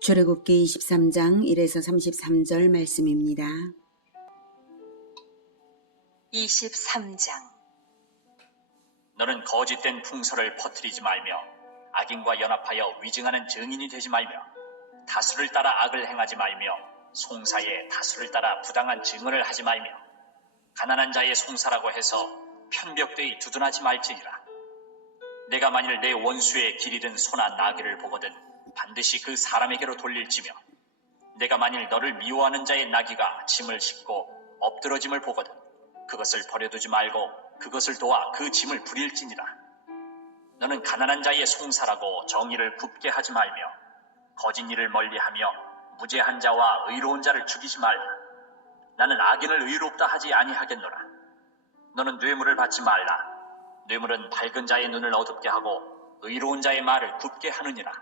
출애굽기 23장 1에서 33절 말씀입니다. 23장. 너는 거짓된 풍설을 퍼뜨리지 말며 악인과 연합하여 위증하는 증인이 되지 말며 다수를 따라 악을 행하지 말며 송사에 다수를 따라 부당한 증언을 하지 말며 가난한 자의 송사라고 해서 편벽되이 두둔하지 말지니라. 내가 만일 내 원수의 길 잃은 소나 나귀를 보거든 반드시 그 사람에게로 돌릴지며 내가 만일 너를 미워하는 자의 나귀가 짐을 싣고 엎드러짐을 보거든 그것을 버려두지 말고 그것을 도와 그 짐을 부릴지니라. 너는 가난한 자의 송사라고 정의를 굽게 하지 말며 거짓 일을 멀리하며 무죄한 자와 의로운 자를 죽이지 말라. 나는 악인을 의롭다 하지 아니하겠노라. 너는 뇌물을 받지 말라. 뇌물은 밝은 자의 눈을 어둡게 하고 의로운 자의 말을 굽게 하느니라.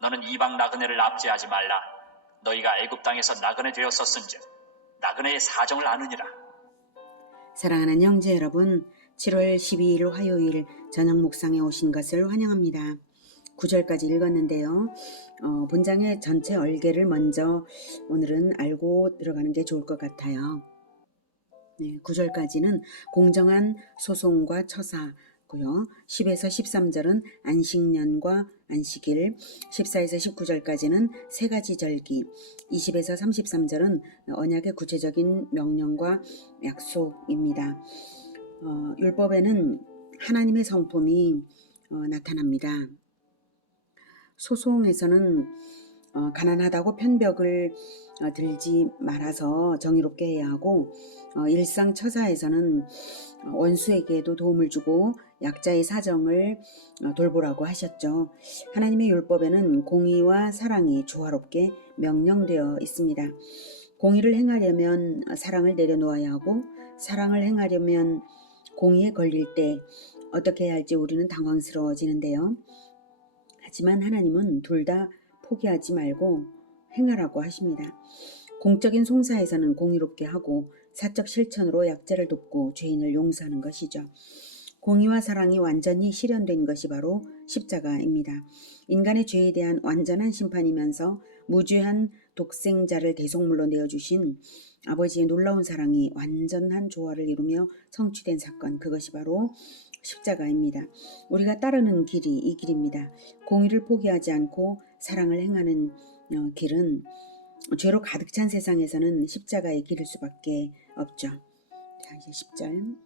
너는 이방 나그네를 압제하지 말라. 너희가 애굽 땅에서 나그네 되었었은즉 나그네의 사정을 아느니라. 사랑하는 형제 여러분, 7월 12일 화요일 저녁 묵상에 오신 것을 환영합니다. 9절까지 읽었는데요. 본장의 전체 얼개를 먼저 오늘은 알고 들어가는 게 좋을 것 같아요. 9절까지는 공정한 소송과 처사고요. 10에서 13절은 안식년과 안식일, 14에서 19절까지는 세 가지 절기, 20에서 33절은 언약의 구체적인 명령과 약속입니다. 율법에는 하나님의 성품이 나타납니다. 소송에서는 가난하다고 편벽을 들지 말아서 정의롭게 해야 하고, 일상 처사에서는 원수에게도 도움을 주고 약자의 사정을 돌보라고 하셨죠. 하나님의 율법에는 공의와 사랑이 조화롭게 명령되어 있습니다. 공의를 행하려면 사랑을 내려놓아야 하고 사랑을 행하려면 공의에 걸릴 때 어떻게 해야 할지 우리는 당황스러워지는데요. 하지만 하나님은 둘 다 포기하지 말고 행하라고 하십니다. 공적인 송사에서는 공의롭게 하고 사적 실천으로 약자를 돕고 죄인을 용서하는 것이죠. 공의와 사랑이 완전히 실현된 것이 바로 십자가입니다. 인간의 죄에 대한 완전한 심판이면서 무죄한 독생자를 대속물로 내어주신 아버지의 놀라운 사랑이 완전한 조화를 이루며 성취된 사건, 그것이 바로 십자가입니다. 우리가 따르는 길이 이 길입니다. 공의를 포기하지 않고 사랑을 행하는 길은 죄로 가득 찬 세상에서는 십자가의 길일 수밖에 없죠. 자, 이제 10절.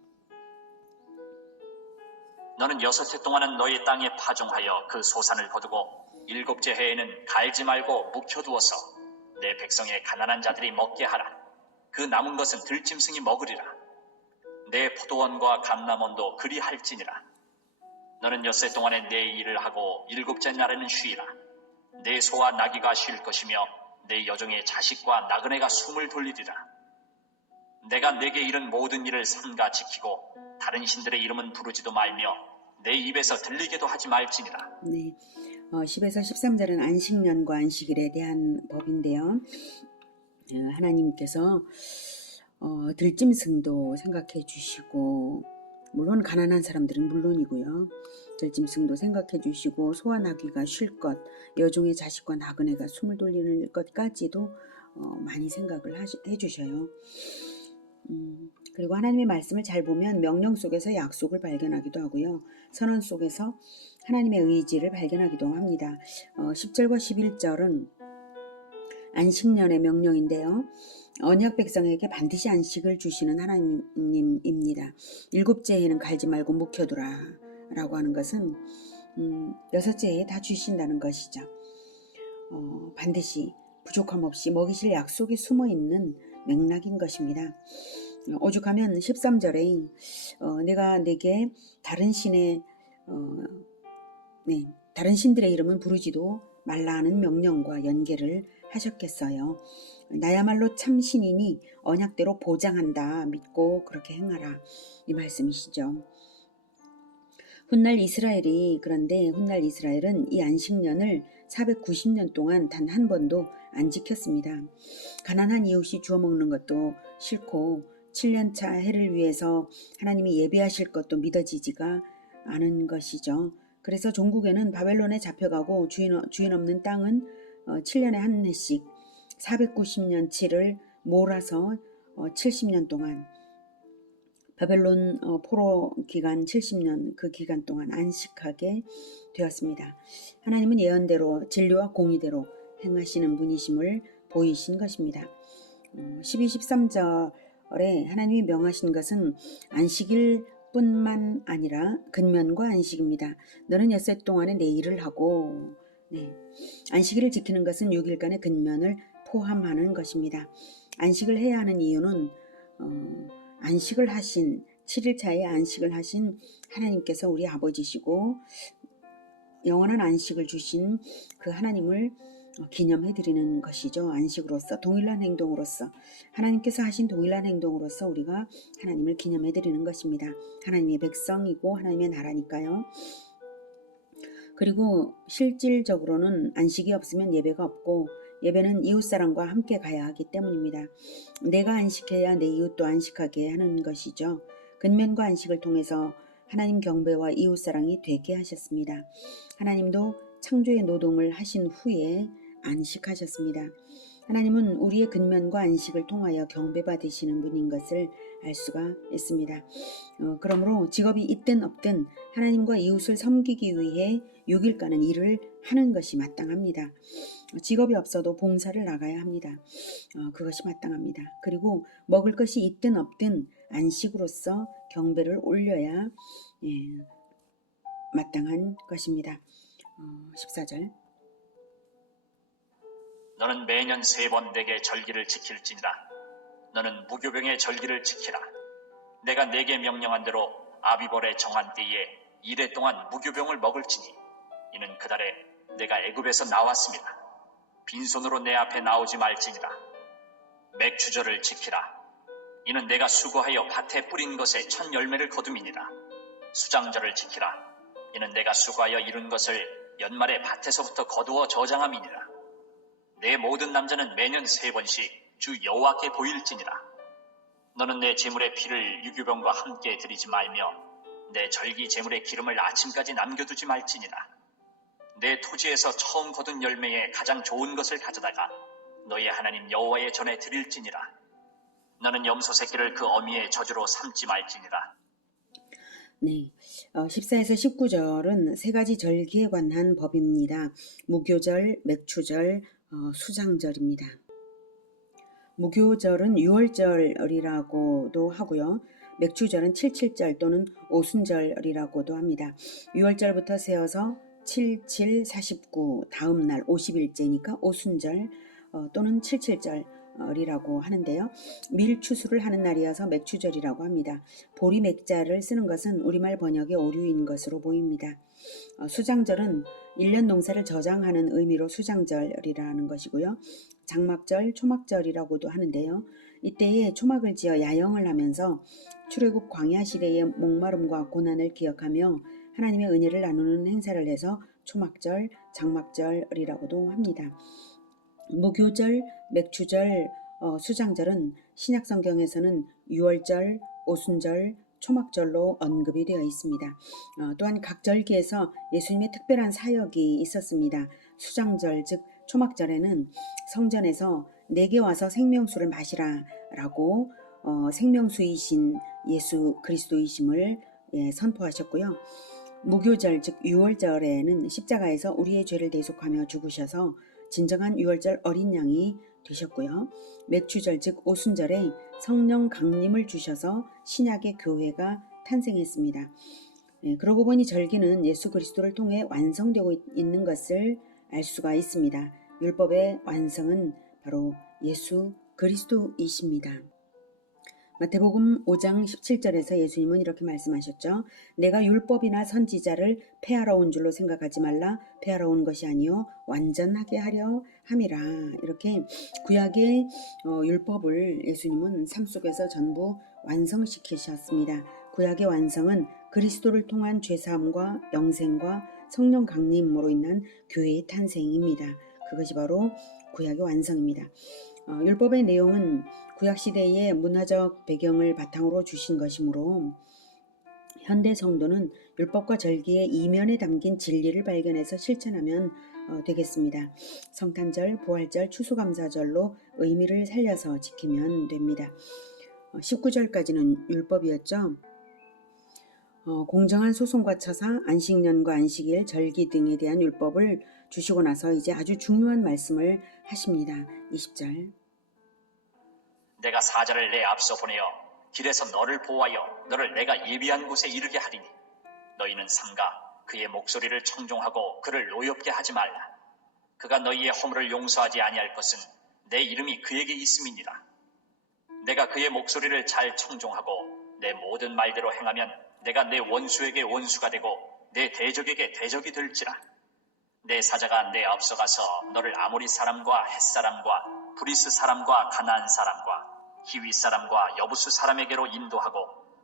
너는 6해 동안은 너희 땅에 파종하여 그 소산을 거두고 7째 해에는 갈지 말고 묵혀두어서 내 백성의 가난한 자들이 먹게 하라. 그 남은 것은 들짐승이 먹으리라. 내 포도원과 감람원도 그리할지니라. 너는 6해 동안에 내 일을 하고 7째 날에는 쉬라. 내 소와 나귀가 쉴 것이며 내 여종의 자식과 나그네가 숨을 돌리리라. 내가 내게 이른 모든 일을 삼가 지키고 다른 신들의 이름은 부르지도 말며 내 입에서 들리게도 하지 말지니라. 네, 10에서 13절은 안식년과 안식일에 대한 법인데요. 하나님께서 들짐승도 생각해 주시고, 물론 가난한 사람들은 물론이고요. 들짐승도 생각해 주시고 소와 나귀가 쉴 것, 여종의 자식과 나그네가 숨을 돌리는 것까지도 많이 생각을 해 주셔요. 그리고 하나님의 말씀을 잘 보면 명령 속에서 약속을 발견하기도 하고요. 선언 속에서 하나님의 의지를 발견하기도 합니다. 10절과 11절은 안식년의 명령인데요. 언약 백성에게 반드시 안식을 주시는 하나님입니다. 7째 해는 갈지 말고 묵혀두라 라고 하는 것은 6째 해에 다 주신다는 것이죠. 반드시 부족함 없이 먹이실 약속이 숨어있는 맥락인 것입니다. 오죽하면 13절에 내가 내게 다른 신들의 이름은 부르지도 말라 하는 명령과 연계를 하셨겠어요. 나야말로 참 신이니 언약대로 보장한다. 믿고 그렇게 행하라. 이 말씀이시죠. 그런데 훗날 이스라엘은 이 안식년을 490년 동안 단 한 번도 안 지켰습니다. 가난한 이웃이 주워 먹는 것도 싫고 7년차 해를 위해서 하나님이 예배하실 것도 믿어지지가 않은 것이죠. 그래서 종국에는 바벨론에 잡혀가고 주인 없는 땅은 7년에 한 해씩 490년치를 몰아서 70년 동안 바벨론 포로 기간 70년 그 기간 동안 안식하게 되었습니다. 하나님은 예언대로 진리와 공의대로 행하시는 분이심을 보이신 것입니다. 12, 13절에 하나님이 명하신 것은 안식일 뿐만 아니라 근면과 안식입니다. 너는 엿새 동안에 내 일을 하고 안식일을 지키는 것은 6일간의 근면을 포함하는 것입니다. 안식을 해야 하는 이유는 안식을 하신 7일차에 안식을 하신 하나님께서 우리 아버지시고 영원한 안식을 주신 그 하나님을 기념해 드리는 것이죠. 안식으로서 동일한 행동으로서 하나님께서 하신 동일한 행동으로서 우리가 하나님을 기념해 드리는 것입니다. 하나님의 백성이고 하나님의 나라니까요. 그리고 실질적으로는 안식이 없으면 예배가 없고 예배는 이웃사람과 함께 가야 하기 때문입니다. 내가 안식해야 내 이웃도 안식하게 하는 것이죠. 근면과 안식을 통해서 하나님 경배와 이웃사랑이 되게 하셨습니다. 하나님도 창조의 노동을 하신 후에 안식하셨습니다. 하나님은 우리의 근면과 안식을 통하여 경배받으시는 분인 것을 알 수가 있습니다. 그러므로 직업이 있든 없든 하나님과 이웃을 섬기기 위해 6일간은 일을 하는 것이 마땅합니다. 직업이 없어도 봉사를 나가야 합니다. 그것이 마땅합니다. 그리고 먹을 것이 있든 없든 안식으로서 경배를 올려야 마땅한 것입니다. 14절 너는 매년 3번 내게 절기를 지킬지니라. 너는 무교병의 절기를 지키라. 내가 내게 명령한 대로 아비벌에 정한 때에 이래 동안 무교병을 먹을지니 이는 그달에 내가 애굽에서 나왔습니다. 빈손으로 내 앞에 나오지 말지니라. 맥추절을 지키라. 이는 내가 수고하여 밭에 뿌린 것에 첫 열매를 거둠이니라. 수장절을 지키라. 이는 내가 수고하여 이룬 것을 연말에 밭에서부터 거두어 저장함이니라. 내 모든 남자는 매년 3번씩 주 여호와께 보일지니라. 너는 내 제물의 피를 유교병과 함께 드리지 말며 내 절기 제물의 기름을 아침까지 남겨두지 말지니라. 내 토지에서 처음 거둔 열매에 가장 좋은 것을 가져다가 너의 하나님 여호와의 전에 드릴지니라. 너는 염소 새끼를 그 어미의 저주로 삼지 말지니라. 14에서 19절은 세 가지 절기에 관한 법입니다. 무교절, 맥추절, 수장절입니다. 무교절은 6월절이라고도 하고요. 맥추절은 77절 또는 오순절이라고도 합니다. 6월절부터 세어서 77, 49 다음 날 50일째니까 오순절 또는 77절이라고 하는데요. 밀추수를 하는 날이어서 맥추절이라고 합니다. 보리 맥자를 쓰는 것은 우리말 번역의 오류인 것으로 보입니다. 수장절은 1년 농사를 저장하는 의미로 수장절이라는 것이고요. 장막절, 초막절이라고도 하는데요. 이때에 초막을 지어 야영을 하면서 출애굽 광야 시대의 목마름과 고난을 기억하며 하나님의 은혜를 나누는 행사를 해서 초막절, 장막절이라고도 합니다. 무교절, 맥추절, 수장절은 신약 성경에서는 6월절, 오순절, 초막절로 언급이 되어 있습니다. 또한 각 절기에서 예수님의 특별한 사역이 있었습니다. 수장절 즉 초막절에는 성전에서 내게 와서 생명수를 마시라 라고 생명수이신 예수 그리스도이심을 선포하셨고요. 무교절 즉 6월절에는 십자가에서 우리의 죄를 대속하며 죽으셔서 진정한 6월절 어린 양이 되셨고요. 맥추절 즉 오순절에 성령 강림을 주셔서 신약의 교회가 탄생했습니다. 그러고 보니 절기는 예수 그리스도를 통해 완성되고 있는 것을 알 수가 있습니다. 율법의 완성은 바로 예수 그리스도이십니다. 마태복음 5장 17절에서 예수님은 이렇게 말씀하셨죠. 내가 율법이나 선지자를 폐하러 온 줄로 생각하지 말라. 폐하러 온 것이 아니요 완전하게 하려 함이라. 이렇게 구약의 율법을 예수님은 삶 속에서 전부 완성시키셨습니다. 구약의 완성은 그리스도를 통한 죄사함과 영생과 성령 강림으로 인한 교회의 탄생입니다. 그것이 바로 구약의 완성입니다. 율법의 내용은 구약시대의 문화적 배경을 바탕으로 주신 것이므로 현대 성도는 율법과 절기의 이면에 담긴 진리를 발견해서 실천하면 되겠습니다. 성탄절, 부활절, 추수감사절로 의미를 살려서 지키면 됩니다. 19절까지는 율법이었죠. 공정한 소송과 처사, 안식년과 안식일, 절기 등에 대한 율법을 주시고 나서 이제 아주 중요한 말씀을 하십니다. 20절. 내가 사자를 내 앞서 보내어 길에서 너를 보호하여 너를 내가 예비한 곳에 이르게 하리니 너희는 삼가 그의 목소리를 청종하고 그를 노엽게 하지 말라. 그가 너희의 허물을 용서하지 아니할 것은 내 이름이 그에게 있음이니라. 내가 그의 목소리를 잘 청종하고 내 모든 말대로 행하면 내가 내 원수에게 원수가 되고 내 대적에게 대적이 될지라. 내 사자가 내 앞서가서 너를 아모리 사람과 헷 사람과 브리스 사람과 가나안 사람과 히위 사람과 여부수 사람에게로 인도하고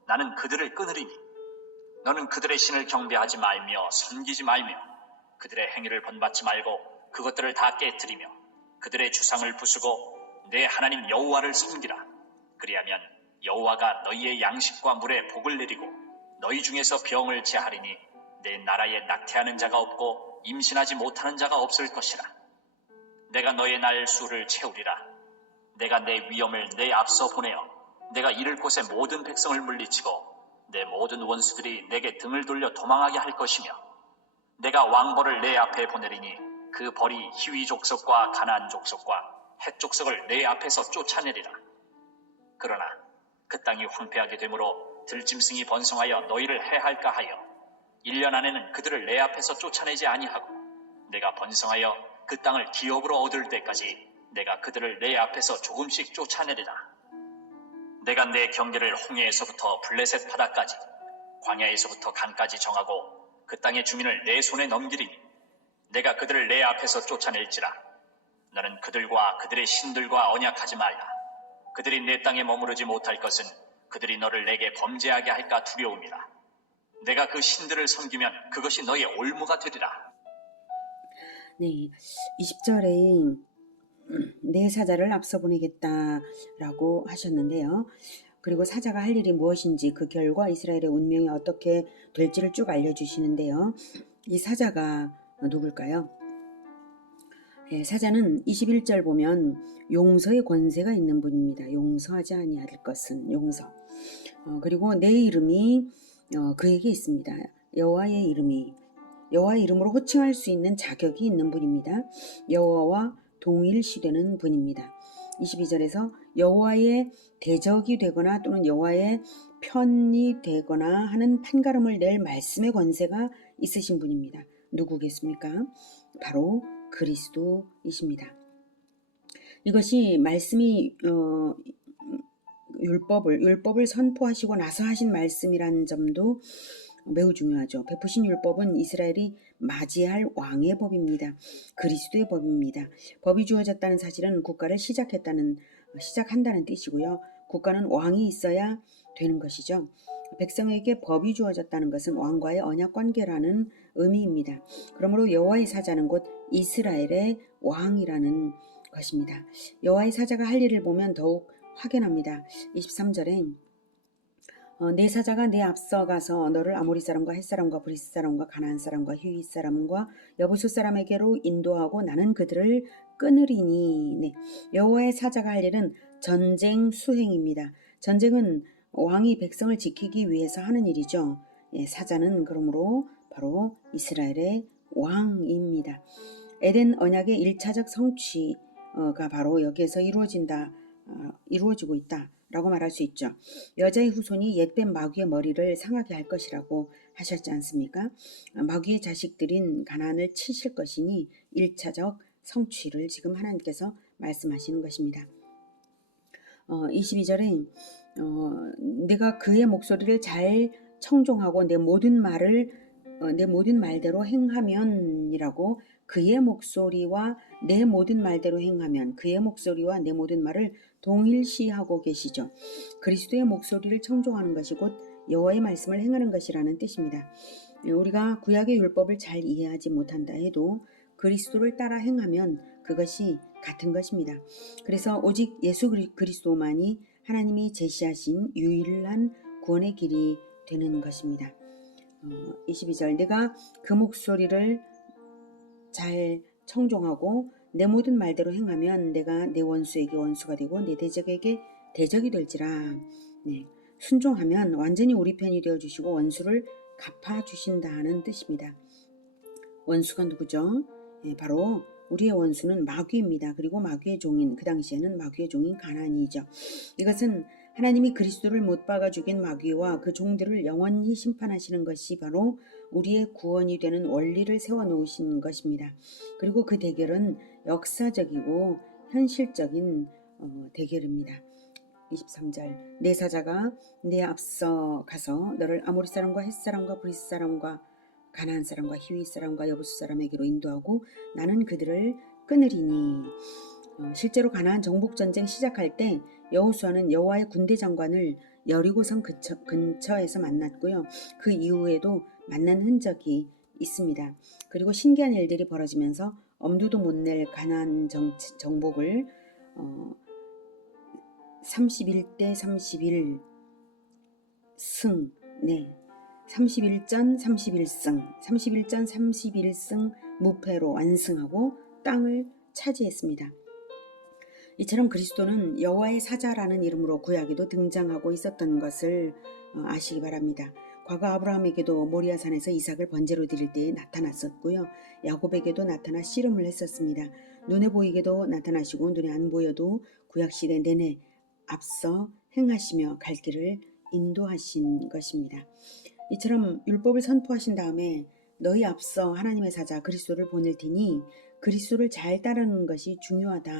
나는 그들을 끊으리니 너는 그들의 신을 경배하지 말며 섬기지 말며 그들의 행위를 본받지 말고 그것들을 다 깨뜨리며 그들의 주상을 부수고 내 하나님 여호와를 섬기라. 그리하면 여호와가 너희의 양식과 물에 복을 내리고 너희 중에서 병을 제하리니 내 나라에 낙태하는 자가 없고 임신하지 못하는 자가 없을 것이라. 내가 너의 날 수를 채우리라. 내가 내 위엄을 내 앞서 보내어 내가 이를 곳에 모든 백성을 물리치고 내 모든 원수들이 내게 등을 돌려 도망하게 할 것이며 내가 왕벌을 내 앞에 보내리니 그 벌이 히위 족속과 가나안 족속과 헷 족속을 내 앞에서 쫓아내리라. 그러나 그 땅이 황폐하게 되므로 들짐승이 번성하여 너희를 해할까 하여 1년 안에는 그들을 내 앞에서 쫓아내지 아니하고 내가 번성하여 그 땅을 기업으로 얻을 때까지 내가 그들을 내 앞에서 조금씩 쫓아내리라. 내가 내 경계를 홍해에서부터 블레셋 바다까지 광야에서부터 강까지 정하고 그 땅의 주민을 내 손에 넘기리니 내가 그들을 내 앞에서 쫓아낼지라. 너는 그들과 그들의 신들과 언약하지 말라. 그들이 내 땅에 머무르지 못할 것은 그들이 너를 내게 범죄하게 할까 두려움이라. 내가 그 신들을 섬기면 그것이 너의 올무가 되리라. 네, 20절에 내 사자를 앞서 보내겠다라고 하셨는데요. 그리고 사자가 할 일이 무엇인지 그 결과 이스라엘의 운명이 어떻게 될지를 쭉 알려주시는데요. 이 사자가 누굴까요? 네, 사자는 21절 보면 용서의 권세가 있는 분입니다. 용서하지 아니할 것은 용서. 그리고 내 이름이 그에게 있습니다. 여호와의 이름으로 호칭할 수 있는 자격이 있는 분입니다. 여호와와 동일시되는 분입니다. 22절에서 여호와의 대적이 되거나 또는 여호와의 편이 되거나 하는 판가름을 낼 말씀의 권세가 있으신 분입니다. 누구겠습니까? 바로 그리스도이십니다. 이것이 말씀이 율법을 선포하시고 나서 하신 말씀이라는 점도 매우 중요하죠. 베푸신 율법은 이스라엘이 맞이할 왕의 법입니다. 그리스도의 법입니다. 법이 주어졌다는 사실은 국가를 시작한다는 뜻이고요. 국가는 왕이 있어야 되는 것이죠. 백성에게 법이 주어졌다는 것은 왕과의 언약 관계라는 의미입니다. 그러므로 여호와의 사자는 곧 이스라엘의 왕이라는 것입니다. 여호와의 사자가 할 일을 보면 더욱 확연합니다. 23절에 내 사자가 내 앞서가서 너를 아모리 사람과 헷 사람과 브리스 사람과 가나안 사람과 히위 사람과 여부수 사람에게로 인도하고 나는 그들을 끊으리니. 네. 여호와의 사자가 할 일은 전쟁 수행입니다. 전쟁은 왕이 백성을 지키기 위해서 하는 일이죠. 예, 사자는 그러므로 바로 이스라엘의 왕입니다. 에덴 언약의 1차적 성취가 바로 여기에서 이루어지고 있다라고 말할 수 있죠. 여자의 후손이 옛뱀 마귀의 머리를 상하게 할 것이라고 하셨지 않습니까? 마귀의 자식들인 가나안을 치실 것이니 1차적 성취를 지금 하나님께서 말씀하시는 것입니다. 22절에 내가 그의 목소리를 잘 청종하고 내 모든 말대로 행하면이라고, 그의 목소리와 내 모든 말대로 행하면, 그의 목소리와 내 모든 말을 동일시하고 계시죠. 그리스도의 목소리를 청종하는 것이 곧 여호와의 말씀을 행하는 것이라는 뜻입니다. 우리가 구약의 율법을 잘 이해하지 못한다 해도 그리스도를 따라 행하면 그것이 같은 것입니다. 그래서 오직 예수 그리스도만이 하나님이 제시하신 유일한 구원의 길이 되는 것입니다. 22절 내가 그 목소리를 잘 청종하고 내 모든 말대로 행하면 내가 내 원수에게 원수가 되고 내 대적에게 대적이 될지라. 네, 순종하면 완전히 우리 편이 되어주시고 원수를 갚아주신다는 뜻입니다. 원수가 누구죠? 네, 바로 우리의 원수는 마귀입니다. 그리고 마귀의 종인, 그 당시에는 마귀의 종인 가나안이죠. 이것은 하나님이 그리스도를 못 박아 죽인 마귀와 그 종들을 영원히 심판하시는 것이 바로 우리의 구원이 되는 원리를 세워놓으신 것입니다. 그리고 그 대결은 역사적이고 현실적인 대결입니다. 23절 내 사자가 내 앞서 가서 너를 아모리 사람과 헷 사람과 브리스 사람과 가나안 사람과 히위 사람과 여부수 사람에게로 인도하고 나는 그들을 끊으리니. 실제로 가나안 정복 전쟁 시작할 때 여호수아는 여호와의 군대 장관을 여리고성 근처에서 만났고요. 그 이후에도 만난 흔적이 있습니다. 그리고 신기한 일들이 벌어지면서 엄두도 못 낼 가나안 정복을 31대 31 승, 네, 31전 31승, 31전 31승 무패로 완승하고 땅을 차지했습니다. 이처럼 그리스도는 여호와의 사자라는 이름으로 구약에도 등장하고 있었던 것을 아시기 바랍니다. 과거 아브라함에게도 모리아산에서 이삭을 번제로 드릴 때에 나타났었고요. 야곱에게도 나타나 씨름을 했었습니다. 눈에 보이게도 나타나시고 눈에 안 보여도 구약시대 내내 앞서 행하시며 갈 길을 인도하신 것입니다. 이처럼 율법을 선포하신 다음에 너희 앞서 하나님의 사자 그리스도를 보낼 테니 그리스도를 잘 따르는 것이 중요하다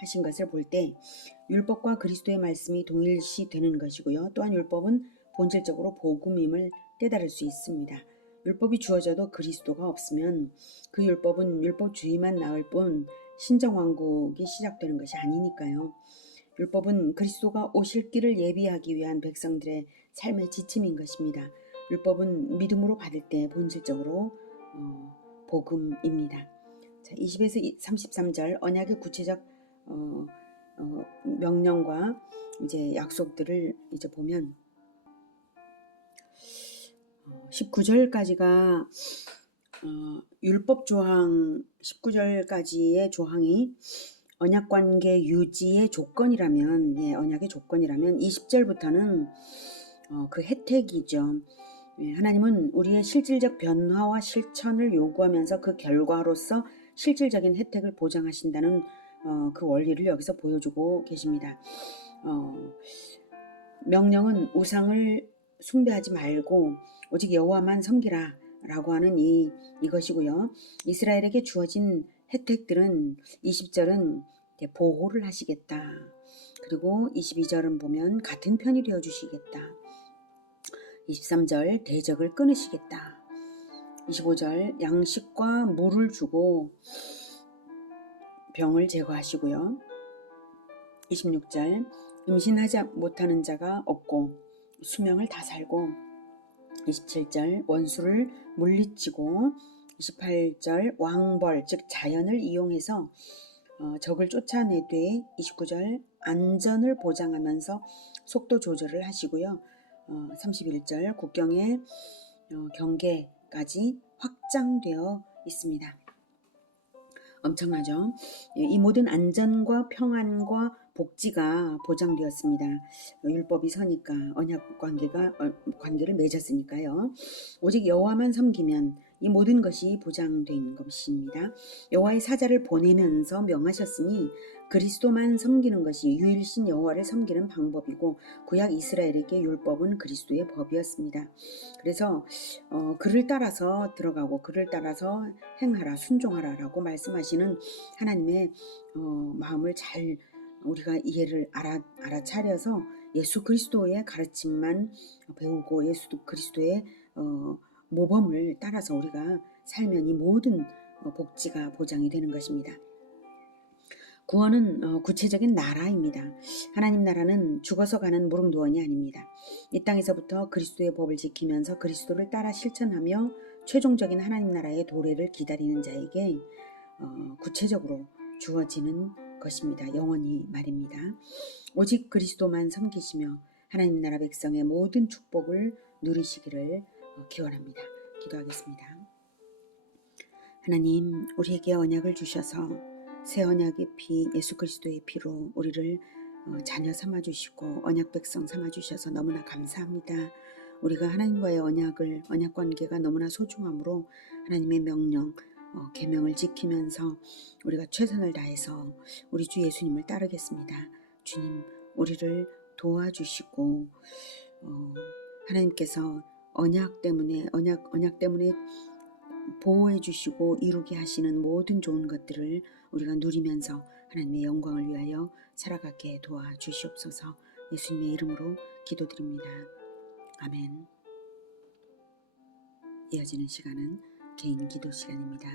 하신 것을 볼 때 율법과 그리스도의 말씀이 동일시 되는 것이고요. 또한 율법은 본질적으로 복음임을 깨달을 수 있습니다. 율법이 주어져도 그리스도가 없으면 그 율법은 율법주의만 나을 뿐 신정왕국이 시작되는 것이 아니니까요. 율법은 그리스도가 오실 길을 예비하기 위한 백성들의 삶의 지침인 것입니다. 율법은 믿음으로 받을 때 본질적으로 복음입니다. 자, 20에서 33절 언약의 구체적 명령과 이제 약속들을 이제 보면 19절까지가 율법 조항 19절까지의 조항이 언약관계 유지의 조건이라면, 예, 언약의 조건이라면 20절부터는 그 혜택이죠. 예, 하나님은 우리의 실질적 변화와 실천을 요구하면서 그 결과로서 실질적인 혜택을 보장하신다는 그 원리를 여기서 보여주고 계십니다. 명령은 우상을 숭배하지 말고 오직 여호와만 섬기라 라고 하는 이것이고요. 이스라엘에게 주어진 혜택들은 20절은 보호를 하시겠다. 그리고 22절은 보면 같은 편이 되어주시겠다. 23절 대적을 끊으시겠다. 25절 양식과 물을 주고 병을 제거하시고요. 26절 임신하지 못하는 자가 없고 수명을 다 살고 27절 원수를 물리치고 28절 왕벌 즉 자연을 이용해서 적을 쫓아내되 29절 안전을 보장하면서 속도 조절을 하시고요. 31절 국경의 경계까지 확장되어 있습니다. 엄청나죠? 이 모든 안전과 평안과 복지가 보장되었습니다. 율법이 서니까 언약 관계를 맺었으니까요. 오직 여호와만 섬기면 이 모든 것이 보장된 것입니다. 여호와의 사자를 보내면서 명하셨으니 그리스도만 섬기는 것이 유일신 여호와를 섬기는 방법이고 구약 이스라엘에게 율법은 그리스도의 법이었습니다. 그래서 그를 따라서 들어가고 그를 따라서 행하라 순종하라 라고 말씀하시는 하나님의 마음을 잘 우리가 이해를 알아차려서 예수 그리스도의 가르침만 배우고 예수 그리스도의 모범을 따라서 우리가 살면 이 모든 복지가 보장이 되는 것입니다. 구원은 구체적인 나라입니다. 하나님 나라는 죽어서 가는 무릉도원이 아닙니다. 이 땅에서부터 그리스도의 법을 지키면서 그리스도를 따라 실천하며 최종적인 하나님 나라의 도래를 기다리는 자에게 구체적으로 주어지는 것입니다. 영원히 말입니다. 오직 그리스도만 섬기시며 하나님 나라 백성의 모든 축복을 누리시기를 기원합니다. 기도하겠습니다. 하나님, 우리에게 언약을 주셔서 새 언약의 피, 예수 그리스도의 피로 우리를 자녀 삼아주시고 언약 백성 삼아주셔서 너무나 감사합니다. 우리가 하나님과의 언약 관계가 너무나 소중하므로 하나님의 명령, 계명을 지키면서 우리가 최선을 다해서 우리 주 예수님을 따르겠습니다. 주님, 우리를 도와주시고 하나님께서 언약 때문에 보호해 주시고 이루게 하시는 모든 좋은 것들을 우리가 누리면서 하나님의 영광을 위하여 살아가게 도와주시옵소서. 예수님의 이름으로 기도드립니다. 아멘. 이어지는 시간은 개인 기도 시간입니다.